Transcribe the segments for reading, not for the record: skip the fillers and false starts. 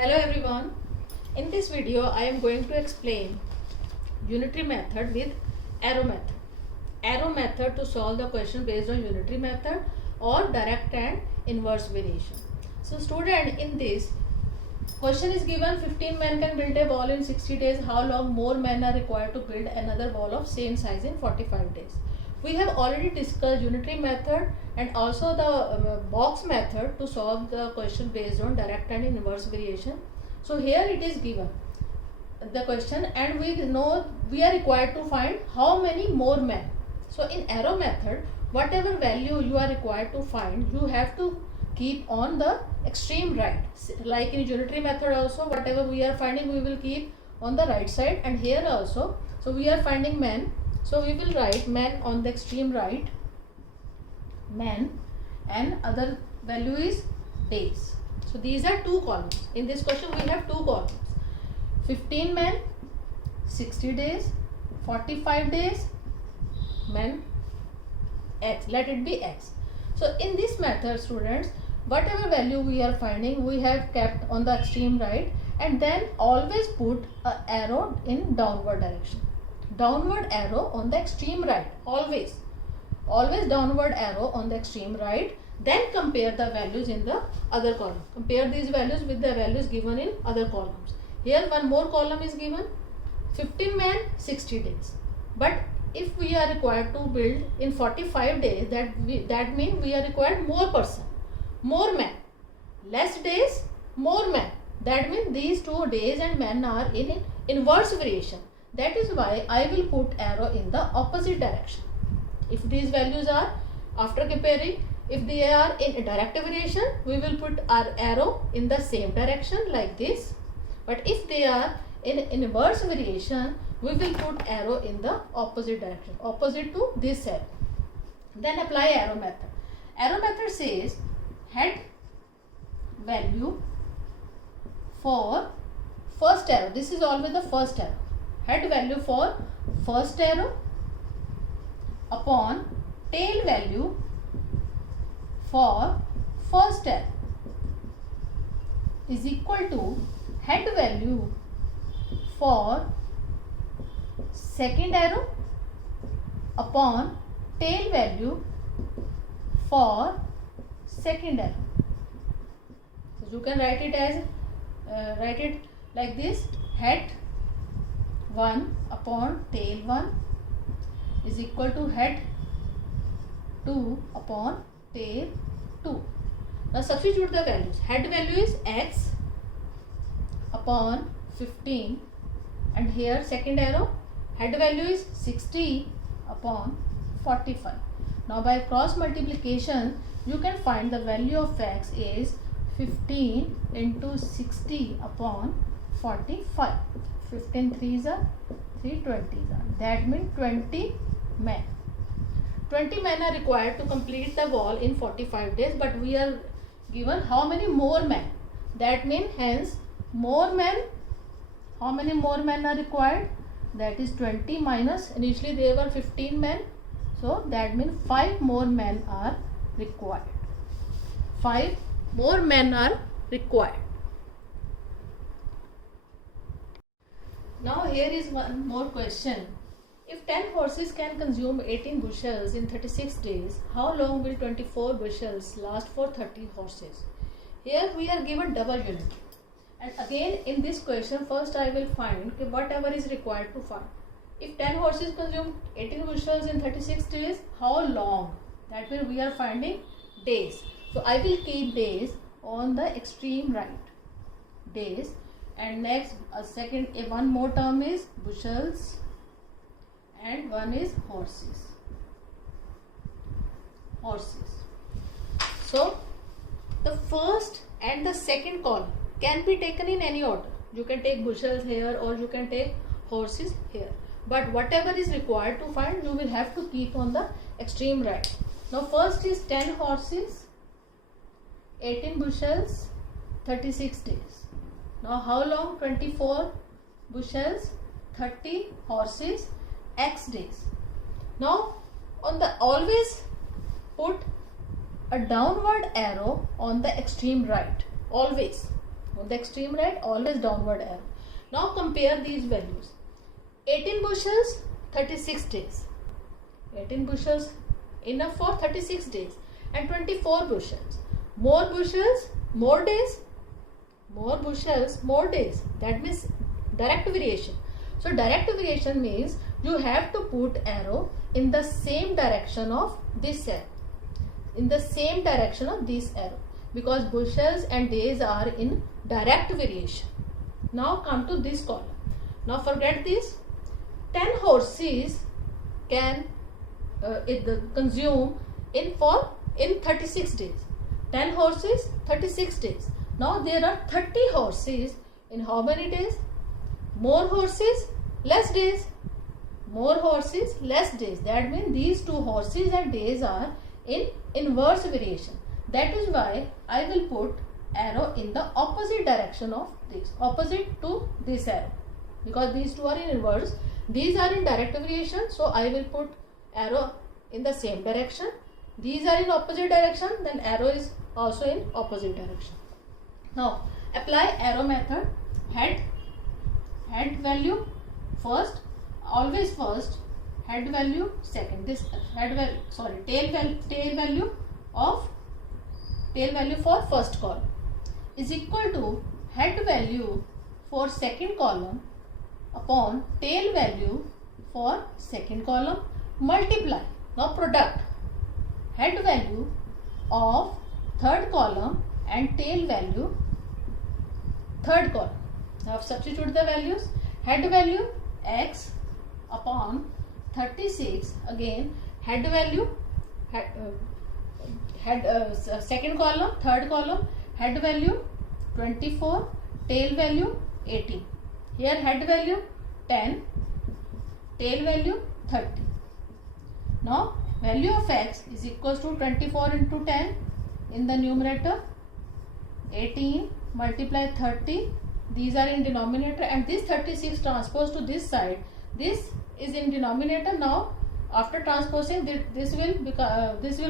Hello everyone. In this video I am going to explain unitary method with arrow method. Arrow method to solve the question based on unitary method or direct and inverse variation. So student, in this question is given 15 men can build a ball in 60 days. How long more men are required to build another ball of same size in 45 days? We have already discussed unitary method and also the box method to solve the question based on direct and inverse variation. So here it is given the question and we know we are required to find how many more men. So in arrow method, whatever value you are required to find, you have to keep on the extreme right. Like in unitary method also, whatever we are finding we will keep on the right side, and here also. So we are finding men, so we will write men on the extreme right, men, and other value is days. So these are two columns. In this question we have two columns. 15 men, 60 days, 45 days, men, x. Let it be x. So in this method, students, whatever value we are finding, we have kept on the extreme right, and then always put an arrow in downward direction. Downward arrow on the extreme right, always downward arrow on the extreme right. Then compare the values in the other column. Compare these values with the values given in other columns. Here one more column is given, 15 men, 60 days. But if we are required to build in 45 days, that means we are required more person, more men. Less days, more men. That means these two days and men are in inverse variation. That is why I will put arrow in the opposite direction. If these values are, after comparing, if they are in direct variation, we will put our arrow in the same direction like this. But if they are in inverse variation, we will put arrow in the opposite direction, opposite to this arrow. Then apply arrow method. Arrow method says head value for first arrow. This is always the first arrow. Head value for first arrow upon tail value for first arrow is equal to head value for second arrow upon tail value for second arrow. So you can write it as like this: head 1 upon tail 1 is equal to head 2 upon tail 2. Now substitute the values. Head value is x upon 15, and here second arrow head value is 60 upon 45. Now by cross multiplication you can find the value of x is 15 into 60 upon 45. 15 3s are 3 20s are. That means 20 men. 20 men are required to complete the wall in 45 days, but we are given how many more men. That means hence more men. How many more men are required? That is 20 minus, initially there were 15 men. So that means 5 more men are required. 5 more men are required. Now here is one more question. If 10 horses can consume 18 bushels in 36 days, how long will 24 bushels last for 30 horses? Here we are given double unit. And again in this question, first I will find whatever is required to find. If 10 horses consume 18 bushels in 36 days, how long? That means we are finding days. So I will keep days on the extreme right. Days. And next one more term is bushels and one is horses. So the first and the second column can be taken in any order. You can take bushels here or you can take horses here. But whatever is required to find, you will have to keep on the extreme right. Now first is 10 horses, 18 bushels, 36 days. Now how long? 24 bushels, 30 horses, x days. Now on the always put a downward arrow on the extreme right. Always. On the extreme right, always downward arrow. Now compare these values. 18 bushels, 36 days. 18 bushels enough for 36 days, and 24 bushels. More bushels, more days. More bushels, more days. That means direct variation. So direct variation means you have to put arrow in the same direction of this arrow. In the same direction of this arrow, because bushels and days are in direct variation. Now come to this column. Now forget this. 10 horses can consume in 36 days. 10 horses, 36 days. Now there are 30 horses in how many days? More horses, less days. More horses, less days. That means these two horses and days are in inverse variation. That is why I will put arrow in the opposite direction of this, opposite to this arrow, because these two are in inverse. These are in direct variation, so I will put arrow in the same direction. These are in opposite direction, then arrow is also in opposite direction. Now apply arrow method. Head value first, always first. Head value second. This tail value for first column is equal to head value for second column upon tail value for second column, multiply. Now product head value of third column and tail value third column. Now substitute the values. Head value x upon 36, again head value second column, third column, head value 24, tail value 18. Here head value 10, tail value 30. Now value of x is equals to 24 into 10 in the numerator, 18 multiply 30. These are in denominator, and this 36 transposed to this side. This is in denominator. Now after transposing, this will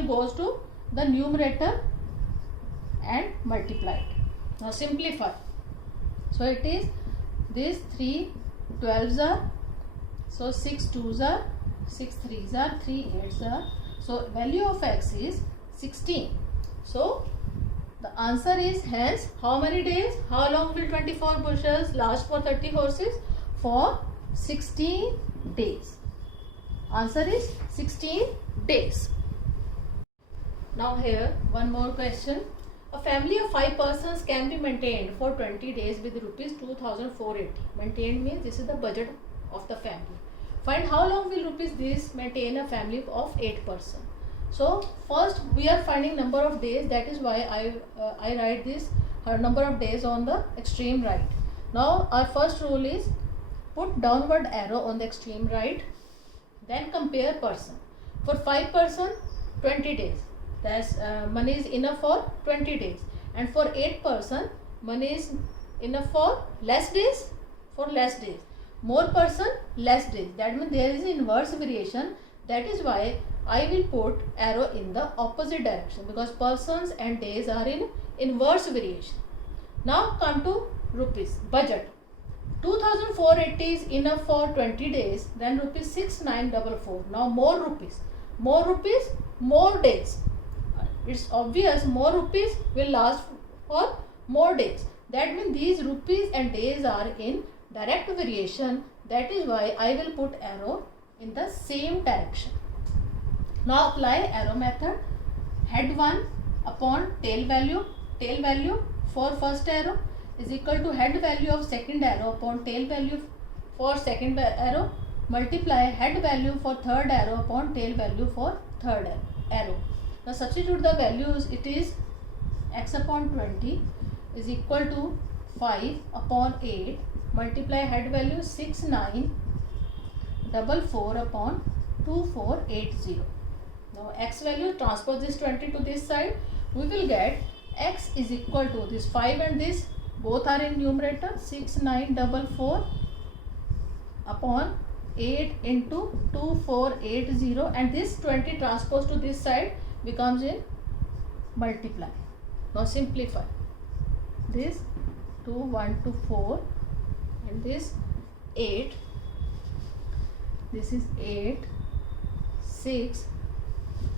goes to the numerator and multiply it. Now simplify. So it is this 3 12s are, so 6 2s are, 6 3s are, 3 8s are. So value of x is 16. So the answer is hence how many days? How long will 24 bushels last for 30 horses? For 16 days. Answer is 16 days. Now here one more question. A family of 5 persons can be maintained for 20 days with rupees 2480. Maintained means this is the budget of the family. Find how long will rupees this maintain a family of 8 persons. So first we are finding number of days. That is why I write this number of days on the extreme right. Now our first rule is put downward arrow on the extreme right. Then compare person. For 5 person 20 days. That's money is enough for 20 days. And for 8 person money is enough for less days. For less days. More person less days. That means there is inverse variation. That is why I will put arrow in the opposite direction, because persons and days are in inverse variation. Now come to rupees budget. 2480 is enough for 20 days. Then rupees 6944. Now more rupees, more days. It's obvious more rupees will last for more days. That means these rupees and days are in direct variation. That is why I will put arrow in the same direction. Now apply arrow method. Head 1 upon tail value for first arrow is equal to head value of second arrow upon tail value for second arrow, multiply head value for third arrow upon tail value for third arrow. Now substitute the values. It is x upon 20 is equal to 5 upon 8, multiply head value 6944 upon 2480. Now x value, transpose this 20 to this side, we will get x is equal to this 5 and this both are in numerator, 6944 upon 8 into 2480, and this 20 transpose to this side becomes in multiply. Now simplify this 2 1 to 4, and this 8, this is 8 6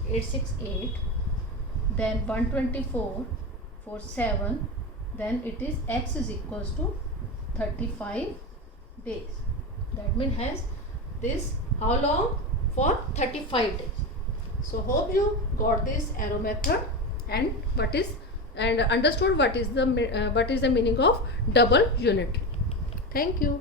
8 6 8, then 124 for 7, then it is x is equals to 35 days. That means hence this how long? For 35 days. So hope you got this arrow method and understood what is the meaning of double unitary. Thank you.